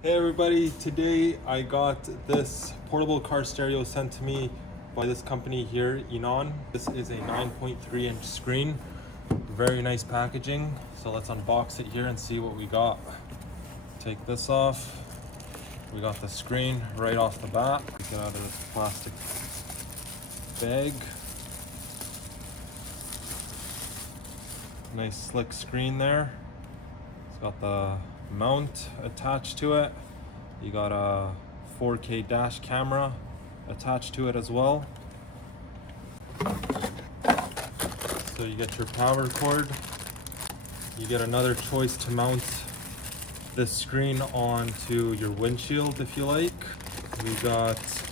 Hey everybody, today I got this portable car stereo sent to me by this company here, EONON. This is a 9.3 inch screen, very nice packaging. So let's unbox it here and see what we got. Take this off. We got the screen right off the bat. Get out of this plastic bag. Nice slick screen there. It's got the mount attached to it. You got a 4K dash camera attached to it as well. So you get your power cord. You get another choice to mount this screen onto your windshield if you like.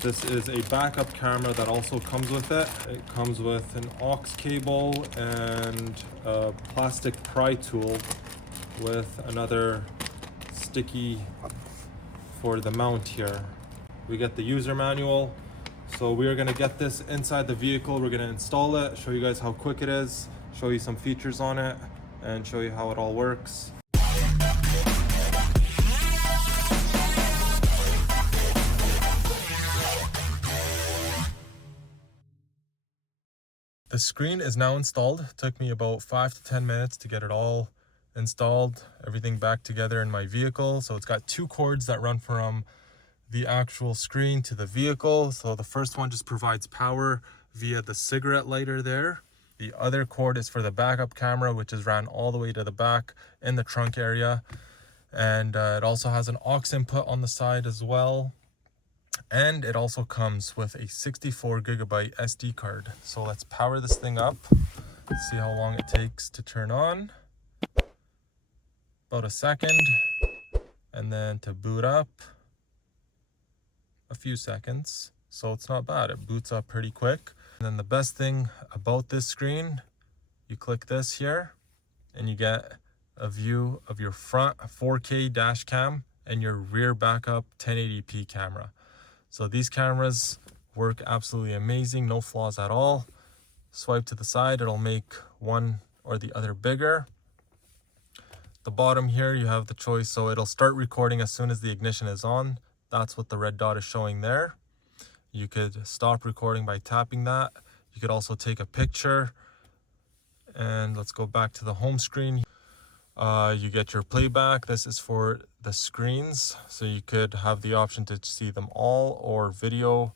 This is a backup camera that also comes with it. It comes with an aux cable and a plastic pry tool with another sticky for the mount here. We get the user manual. So we are gonna get this inside the vehicle. We're gonna install it, show you guys how quick it is, show you some features on it, and show you how it all works. The screen is now installed. It took me about 5 to 10 minutes to get it all installed, everything back together in my vehicle. So it's got two cords that run from the actual screen to the vehicle. So the first one just provides power via the cigarette lighter there. The other cord is for the backup camera, which is ran all the way to the back in the trunk area. And it also has an aux input on the side as well. And it also comes with a 64 gigabyte SD card. So let's power this thing up. Let's see how long it takes to turn on. About a second. And then to boot up, a few seconds. So it's not bad. It boots up pretty quick. And then the best thing about this screen, you click this here and you get a view of your front 4K dash cam and your rear backup 1080p camera. So these cameras work absolutely amazing, no flaws at all. Swipe to the side, it'll make one or the other bigger. The bottom here, you have the choice, so it'll start recording as soon as the ignition is on. That's what the red dot is showing there. You could stop recording by tapping that. You could also take a picture. And let's go back to the home screen. You get your playback. This is for the screens, so you could have the option to see them all or video.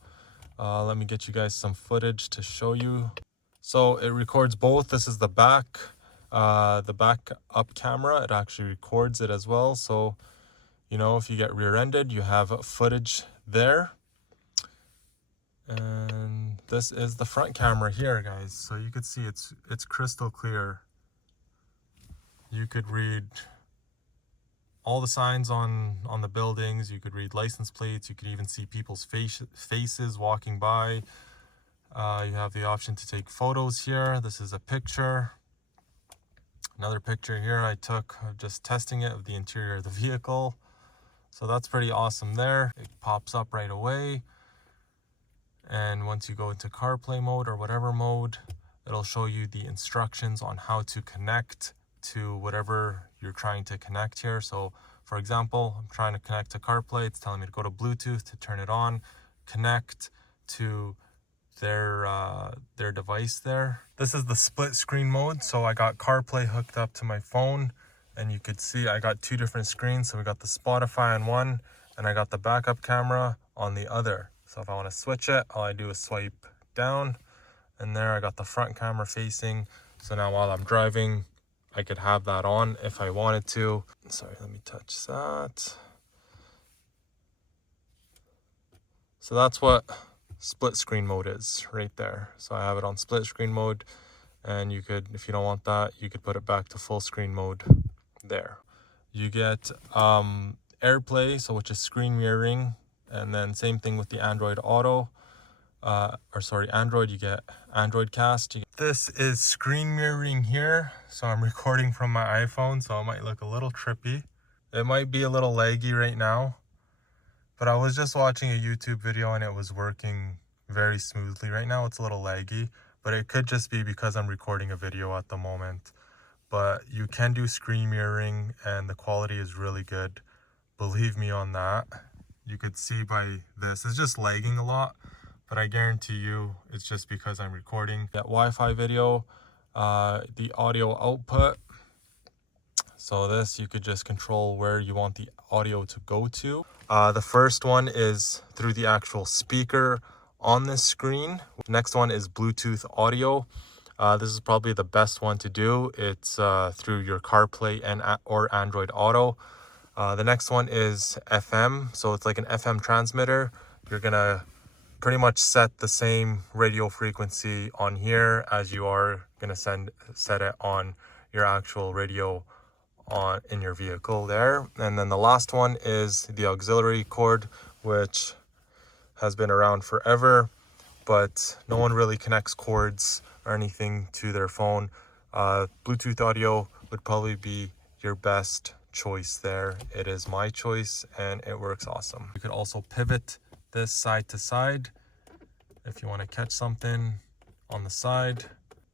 Let me get you guys some footage to show you. So it records both. This is the backup camera. It actually records it as well. So, you know, if you get rear-ended, you have footage there. And this is the front camera here, guys. So you could see it's crystal clear. You could read all the signs on the buildings. You could read license plates. You could even see people's faces walking by. You have the option to take photos here. This is a picture. Another picture here I took just testing it of the interior of the vehicle. So that's pretty awesome there. It pops up right away. And once you go into CarPlay mode or whatever mode, it'll show you the instructions on how to connect to whatever you're trying to connect here. So for example, I'm trying to connect to CarPlay. It's telling me to go to Bluetooth to turn it on, connect to their device there. This is the split screen mode. So I got CarPlay hooked up to my phone, and you could see I got two different screens. So we got the Spotify on one, and I got the backup camera on the other. So if I want to switch it, all I do is swipe down, and there I got the front camera facing. So now while I'm driving, I could have that on if I wanted to. Sorry, let me touch that. So that's what split screen mode is right there. So I have it on split screen mode, and you could, if you don't want that, you could put it back to full screen mode there. You get AirPlay, so which is screen mirroring, and then same thing with the Android Auto. Android, you get Android Cast. This is screen mirroring here. So I'm recording from my iPhone, so it might look a little trippy. It might be a little laggy right now, but I was just watching a YouTube video and it was working very smoothly. Right now it's a little laggy, but it could just be because I'm recording a video at the moment. But you can do screen mirroring and the quality is really good. Believe me on that. You could see by this, it's just lagging a lot, but I guarantee you it's just because I'm recording that Wi-Fi video. The audio output, so this, you could just control where you want the audio to go to. The first one is through the actual speaker on this screen. Next one is Bluetooth audio. This is probably the best one to do. It's through your CarPlay and or Android Auto. The next one is FM, so it's like an FM transmitter. You're gonna pretty much set the same radio frequency on here as you are gonna set it on your actual radio in your vehicle there. And then the last one is the auxiliary cord, which has been around forever, but no one really connects cords or anything to their phone. Bluetooth audio would probably be your best choice there. It is my choice and it works awesome. You could also pivot this side to side if you want to catch something on the side.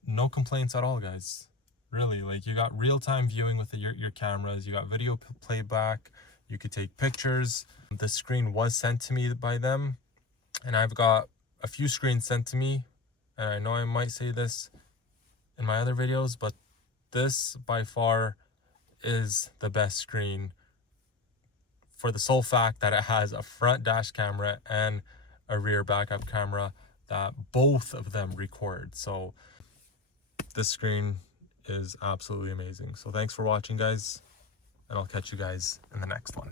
No complaints at all, guys. Really, like, you got real-time viewing with your cameras, you got video playback, you could take pictures. The screen was sent to me by them, and I've got a few screens sent to me, and I know I might say this in my other videos, but this by far is the best screen, for the sole fact that it has a front dash camera and a rear backup camera that both of them record. So this screen is absolutely amazing. So thanks for watching, guys, and I'll catch you guys in the next one.